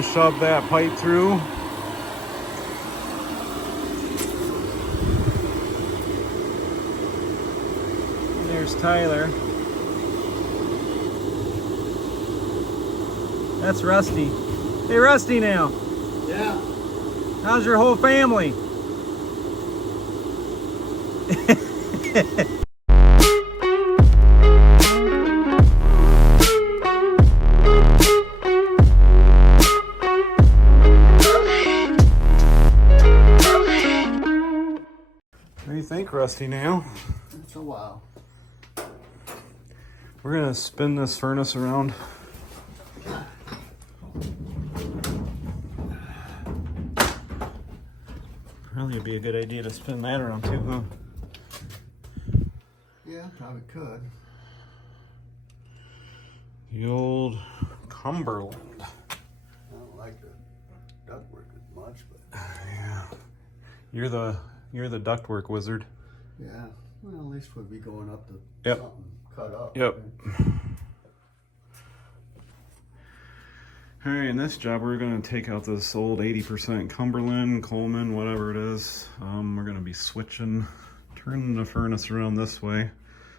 Shove that pipe through. And there's Tyler. That's Rusty. Hey, Rusty now. Yeah. How's your whole family? What do you think, Rusty, now? It's a while. We're gonna spin this furnace around. Probably would be a good idea to spin that around too, huh? Yeah, probably could. The old Cumberland. I don't like the ductwork as much, but Yeah. You're the ductwork wizard. yeah. Well, at least we'll be going up to Yep. something cut up. Yep. All right, in this job, we're going to take out this old 80% Cumberland, Coleman, whatever it is. We're going to be turning the furnace around this way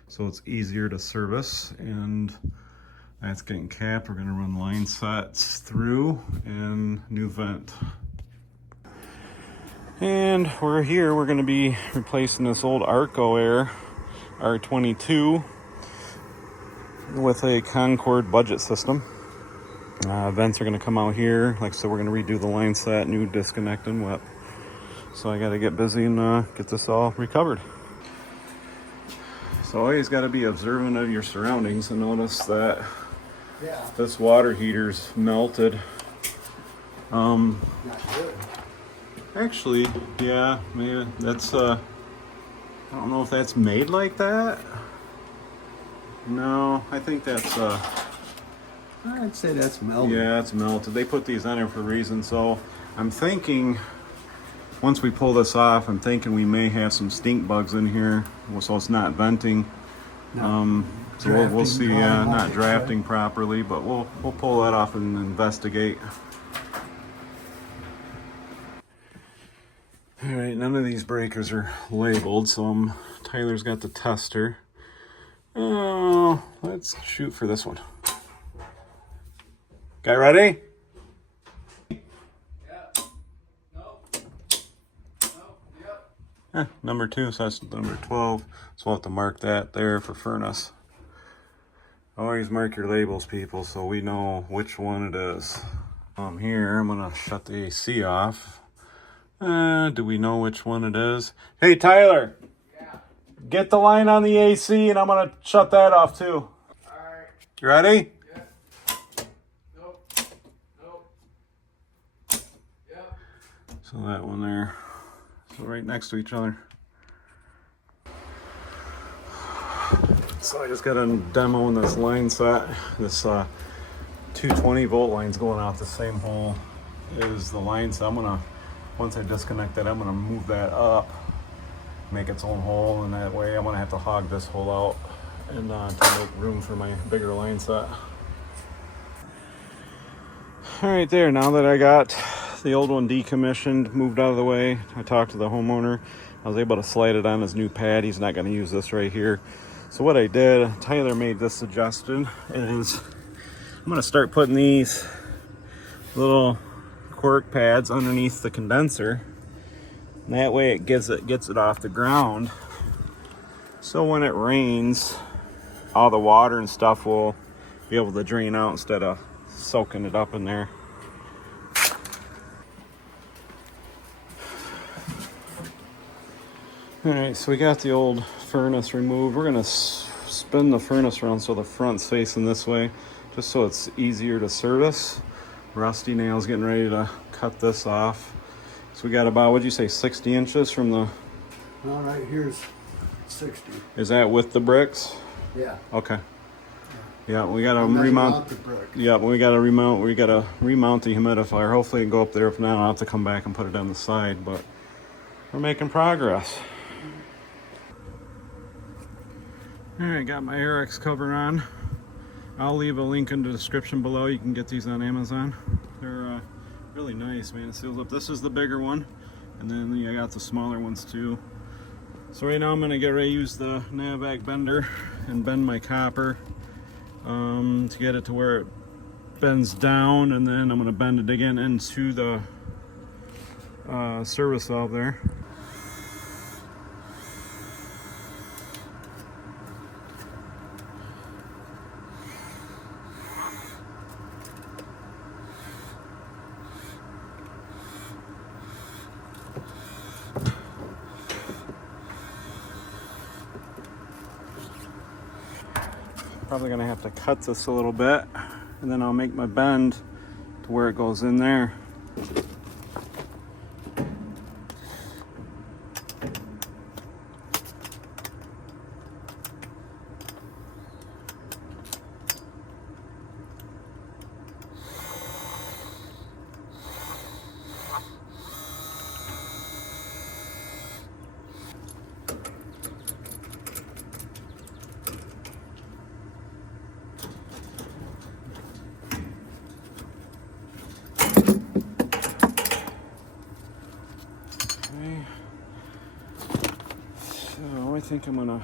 so it's easier to service. And that's getting capped. We're going to run line sets through and new vent. And we're going to be replacing this old Arco Air R22 with a Concord budget system. Vents are going to come out here. Like I said, we're going to redo the line set, new disconnect and wet. So I got to get busy and get this all recovered. So always got to be observant of your surroundings and notice that this water heater's melted. Not good. Actually, yeah, maybe that's I don't know if that's made like that. No, I think that's I'd say that's melted. yeah, it's melted. They put these on there for a reason. So I'm thinking once we pull this off, I'm thinking we may have some stink bugs in here, so it's not venting. So we'll see. Not drafting properly, but we'll pull that off and investigate. All right, none of these breakers are labeled, so Tyler's got the tester. Oh, let's shoot for this one. Guy ready? Yeah. Nope. Nope. Yep. Number 2, so that's number 12. So we'll have to mark that there for furnace. Always mark your labels, people, so we know which one it is. Here, I'm gonna shut the AC off. Do we know which one it is? Hey, Tyler. Yeah. Get the line on the AC, and I'm gonna shut that off too. All right. You ready? Yeah. Nope. Nope. Yep. So that one there. So right next to each other. So I just got a demo in this line set. This 220 volt line's going out the same hole as the line. So once I disconnect that, I'm gonna move that up, make its own hole, and that way I'm gonna have to hog this hole out and to make room for my bigger line set. All right, there, now that I got the old one decommissioned, moved out of the way, I talked to the homeowner. I was able to slide it on his new pad. He's not gonna use this right here. So what I did, Tyler made this suggestion, is I'm gonna start putting these little cork pads underneath the condenser. And that way it gets it off the ground. So when it rains, all the water and stuff will be able to drain out instead of soaking it up in there. All right, so we got the old furnace removed. We're gonna spin the furnace around so the front's facing this way, just so it's easier to service. Rusty Nail's getting ready to cut this off. So we got about, what'd you say, 60 inches from the... All right, here's 60. Is that with the bricks? Yeah. Okay. Yeah, we got to Measure remount. out the brick. Yeah, we got to remount. We got to remount the humidifier. Hopefully, it can go up there. If not, I'll have to come back and put it on the side. But we're making progress. All right, got my Airx cover on. I'll leave a link in the description below. You can get these on Amazon. They're really nice, man. It seals up. This is the bigger one, and then I got the smaller ones too. So right now I'm gonna get ready to use the advanhvac bender and bend my copper to get it to where it bends down, and then I'm gonna bend it again into the service valve there. Probably gonna have to cut this a little bit, and then I'll make my bend to where it goes in there. So I think I'm gonna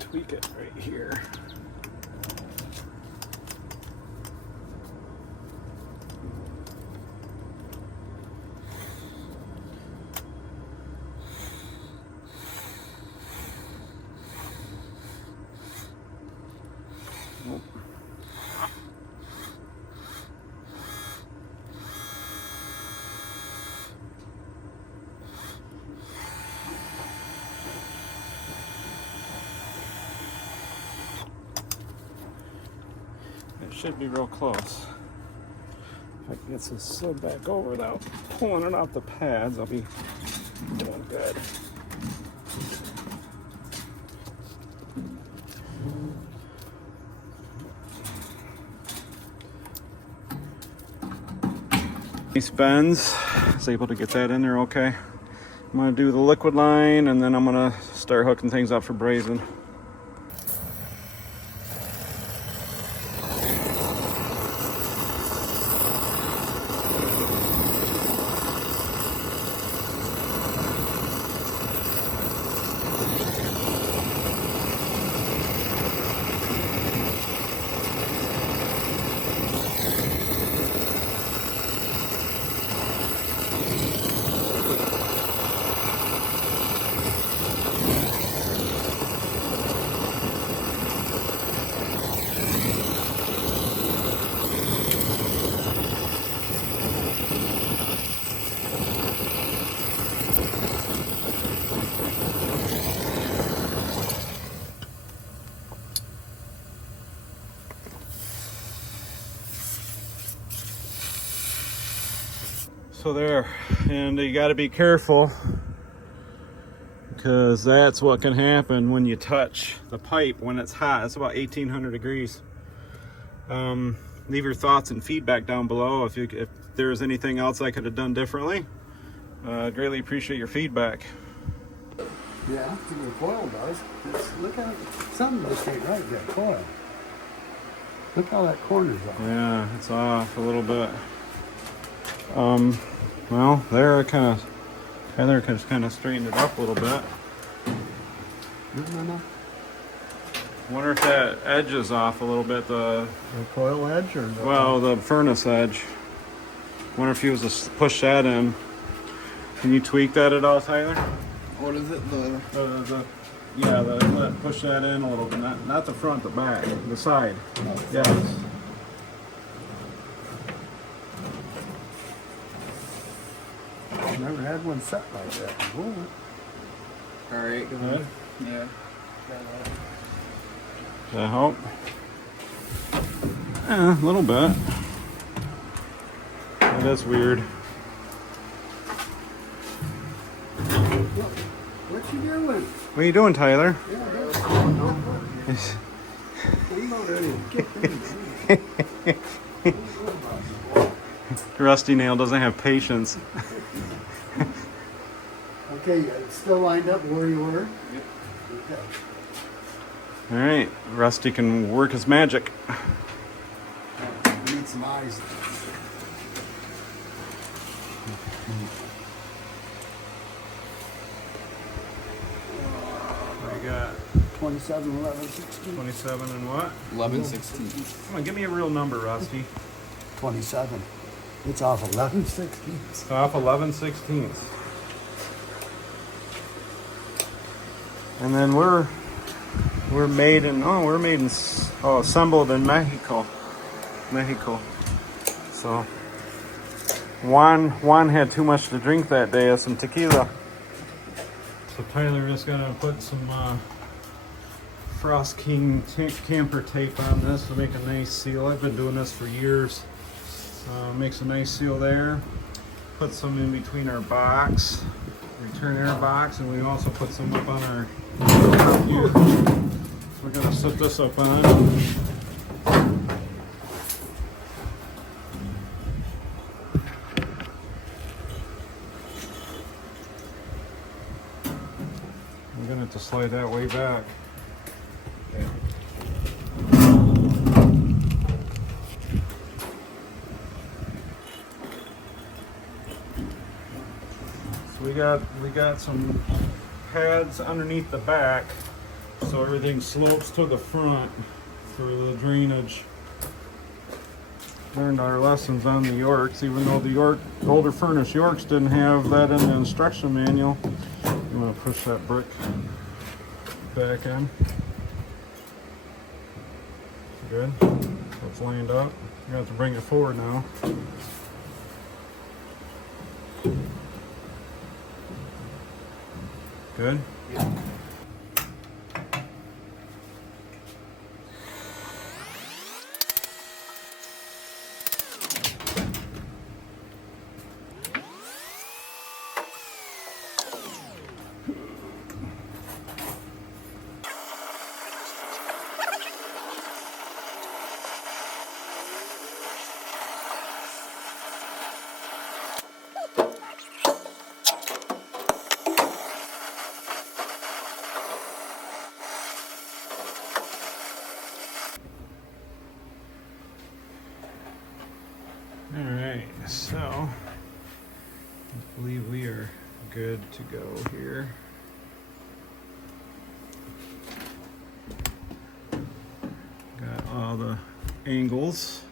tweak it right here. Nope. It should be real close. If I can get this slid back over without pulling it off the pads, I'll be doing good. Nice bends. I was able to get that in there okay. I'm gonna do the liquid line, and then I'm gonna start hooking things up for brazing. So there, and you got to be careful, because that's what can happen when you touch the pipe when it's hot. It's about 1800 degrees. Leave your thoughts and feedback down below if there's anything else I could have done differently. Greatly appreciate your feedback. Yeah, the coil does. Look at it. Something just ain't right there, coil. Look how that corner's off. Yeah, it's off a little bit. Well, there Tyler kind of straightened it up a little bit. No. Wonder if that edge is off a little bit. The coil edge or the furnace edge. Wonder if he was to push that in. Can you tweak that at all, Tyler? What is it? Push that in a little bit. Not the front, the back, the side. Oh, Yes. I've never had one set like that before. All right. Good. Yeah. Does that help? A little bit. That's weird. What you doing? What are you doing, Tyler? Rusty Nail doesn't have patience. Okay, it's still lined up where you were? Yep. Okay. All right, Rusty can work his magic. We need some eyes. What do you got? 27, 11, 16. 27 and what? 11/16. Come on, give me a real number, Rusty. 27. It's off 11, 16. It's off 11/16. And then we're assembled in Mexico. So Juan had too much to drink that day of some tequila. So Tyler just gonna put some Frost King camper tape on this to make a nice seal. I've been doing this for years. Makes a nice seal there. Put some in between our box, return air box, and we also put some up on our here. We're gonna set this up on. I'm gonna have to slide that way back. So we got some pads underneath the back, so everything slopes to the front for the drainage. Learned our lessons on the Yorks, even though the older furnace Yorks didn't have that in the instruction manual. I'm gonna push that brick back in. Good. So it's lined up. You have to bring it forward now. Good. Yeah. All right, so I believe we are good to go here. Got all the angles.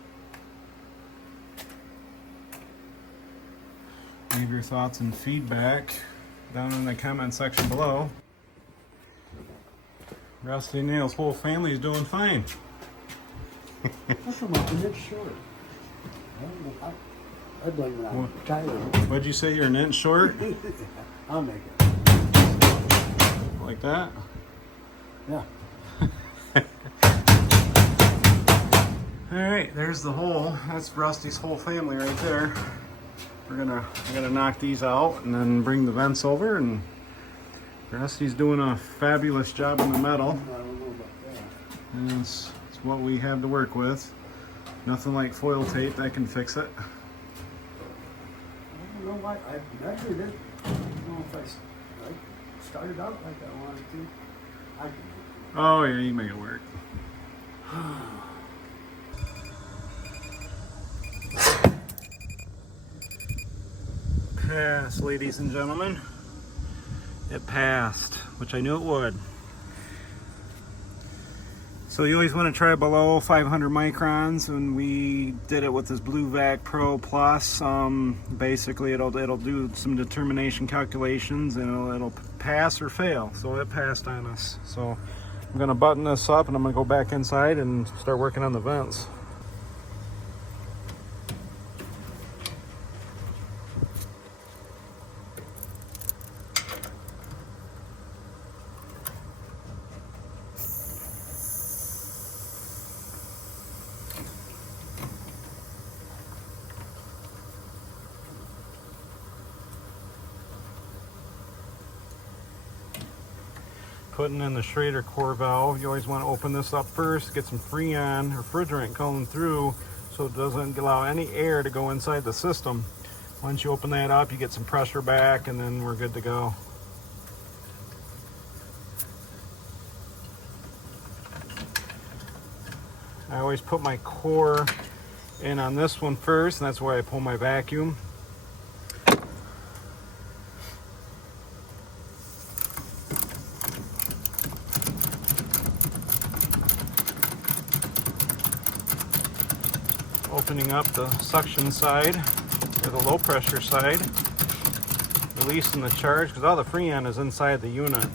Leave your thoughts and feedback down in the comment section below. Rusty Nail's whole family is doing fine. That's about an inch short. I blame it on Tyler. What'd you say, you're an inch short? I'll make it. Like that? Yeah. All right, there's the hole. That's Rusty's whole family right there. We're gonna knock these out and then bring the vents over, and Rusty's doing a fabulous job in the metal. I don't know about that. And it's what we have to work with. Nothing like foil tape that can fix it. I don't know why. I measured it. I don't know if I started out like I wanted to. I can. Oh yeah, you make it work. Passed, ladies and gentlemen. It passed, which I knew it would. So you always want to try below 500 microns, and we did it with this advanhvac Pro Plus. Basically, it'll do some determination calculations, and it'll pass or fail. So it passed on us. So I'm gonna button this up, and I'm gonna go back inside and start working on the vents. Putting in the Schrader core valve, you always want to open this up first, get some Freon refrigerant coming through so it doesn't allow any air to go inside the system. Once you open that up, you get some pressure back, and then we're good to go. always put my core in on this one first, and that's where I pull my vacuum. Opening up the suction side, or the low pressure side, releasing the charge, because all the Freon is inside the unit.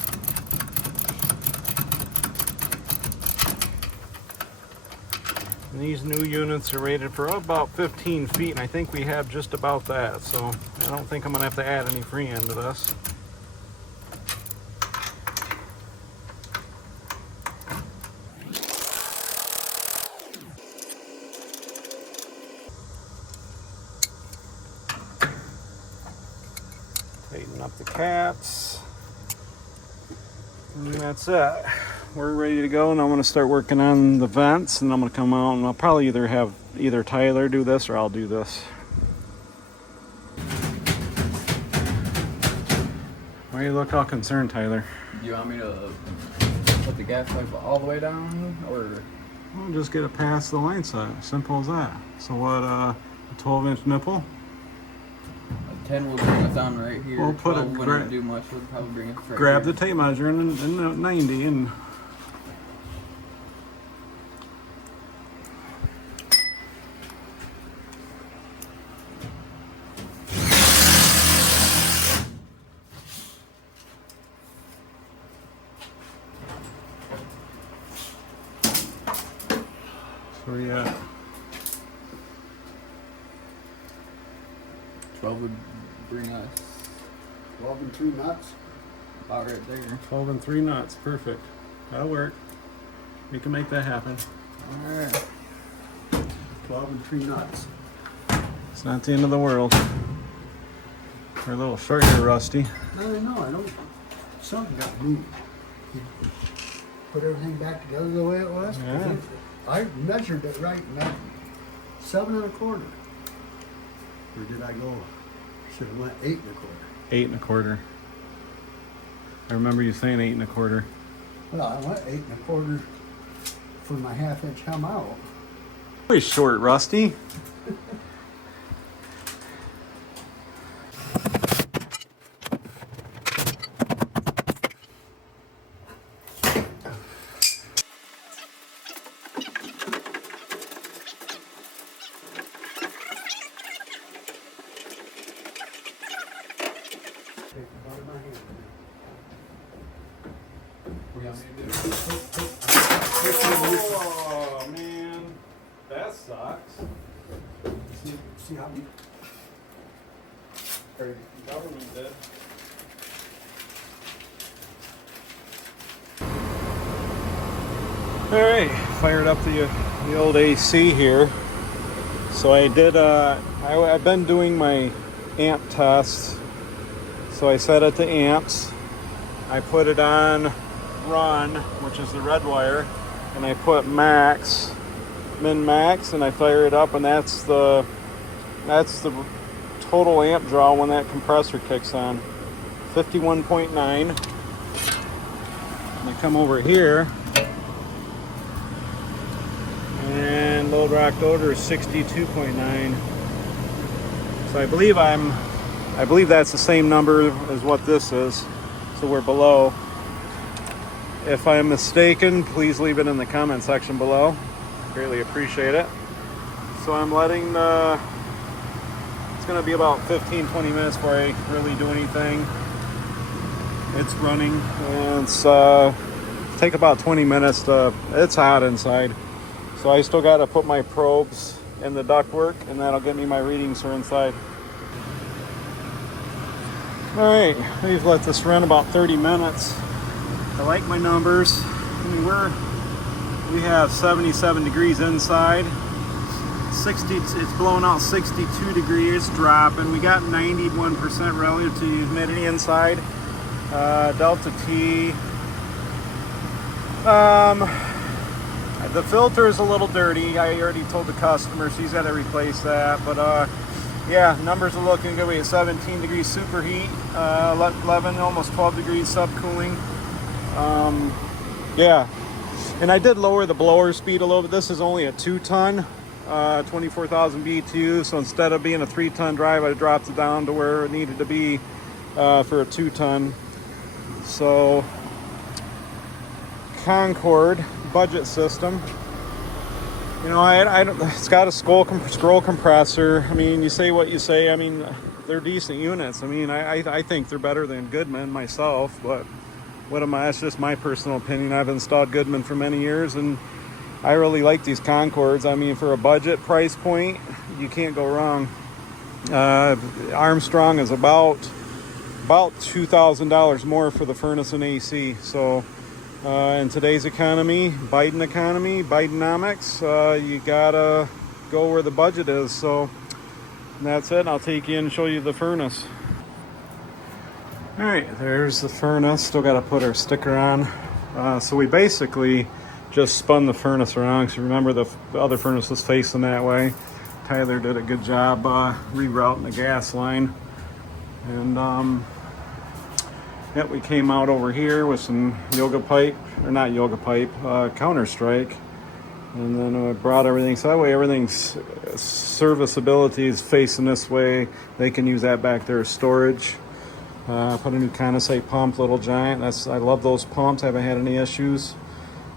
And these new units are rated for about 15 feet, and I think we have just about that, so I don't think I'm going to have to add any Freon to this. Tighten up the caps, and that's it. We're ready to go, and I'm going to start working on the vents, and I'm going to come out, and I'll probably have Tyler do this or I'll do this. Why do you look all concerned, Tyler? Do you want me to put the gas pipe all the way down, or? Well, just get it past the line set. Simple as that. So what, a 12-inch nipple? A 10 will bring us down right here. We'll put 12 wouldn't do much. We'll probably bring us right grab here. the tape measure and 90 and so yeah. 12 would bring us 12 and 2 nuts. about right there. 12 and 3 knots, perfect. That'll work. We can make that happen. Alright. 12 and 3 nuts. It's not the end of the world. We're a little short here, Rusty. No, I don't. Something got moved. Put everything back together the way it was. Yeah. I measured it right, and that 7 1/4. Or did I go? Should have went 8 1/4. 8 1/4. I remember you saying 8 1/4. Well, I went 8 1/4 for my 1/2-inch hem out. Way short, Rusty. Oh man, that sucks. See how you. Government did. All right, fired up the old AC here. So I did. I've been doing my amp tests. So I set it to amps. I put it on run, which is the red wire, and I put max, min max, and I fire it up, and that's the total amp draw when that compressor kicks on. 51.9. And I come over here, and load rocked odor is 62.9. So I believe that's the same number as what this is. So we're below. If I'm mistaken, please leave it in the comment section below. Greatly appreciate it. So I'm letting it's gonna be about 15-20 minutes before I really do anything. It's running, and it's take about 20 minutes to, it's hot inside. So I still gotta put my probes in the ductwork, and that'll get me my readings for inside. All right, we've let this run about 30 minutes. I like my numbers. I mean, we have 77 degrees inside. 60, it's blowing out 62 degrees, dropping. We got 91% relative to humidity inside. Delta T. The filter is a little dirty. I already told the customer, so he's got to replace that. But yeah, numbers are looking good. We have 17 degrees superheat, 11, almost 12 degrees subcooling. Yeah, And I did lower the blower speed a little bit. This is only a 2-ton, 24,000 BTU. So instead of being a 3-ton drive, I dropped it down to where it needed to be for a 2-ton. So Concord budget system. You know, it's got a scroll compressor. I mean, you say what you say. I mean, they're decent units. I mean, I think they're better than Goodman myself, but what am I? That's just my personal opinion. I've installed Goodman for many years, and I really like these Concords. I mean, for a budget price point, you can't go wrong. Armstrong is about $2,000 more for the furnace and AC. So in today's economy, Bidenomics, you gotta go where the budget is. So that's it. I'll take you in and show you the furnace. All right, there's the furnace. Still got to put our sticker on. So we basically just spun the furnace around. So remember, the other furnace was facing that way. Tyler did a good job rerouting the gas line. And yeah, we came out over here with some Counter Strike. And then I brought everything. So that way everything's serviceability is facing this way. They can use that back there as storage. Put a new condensate pump, Little Giant. I love those pumps. I haven't had any issues.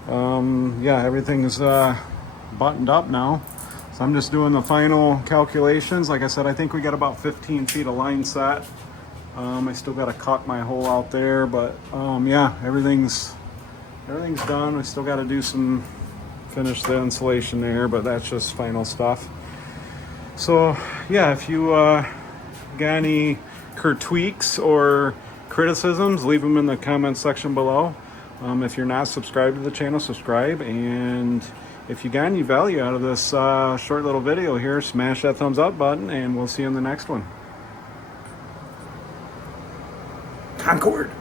Yeah, everything's buttoned up now. So I'm just doing the final calculations. Like I said, I think we got about 15 feet of line set. I still got to cut my hole out there, but yeah, everything's done. We still got to finish the insulation there, but that's just final stuff. So yeah, if you got any tweaks or criticisms, leave them in the comments section below. If you're not subscribed to the channel, subscribe. And if you got any value out of this short little video here, smash that thumbs up button, and we'll see you in the next one. Concord.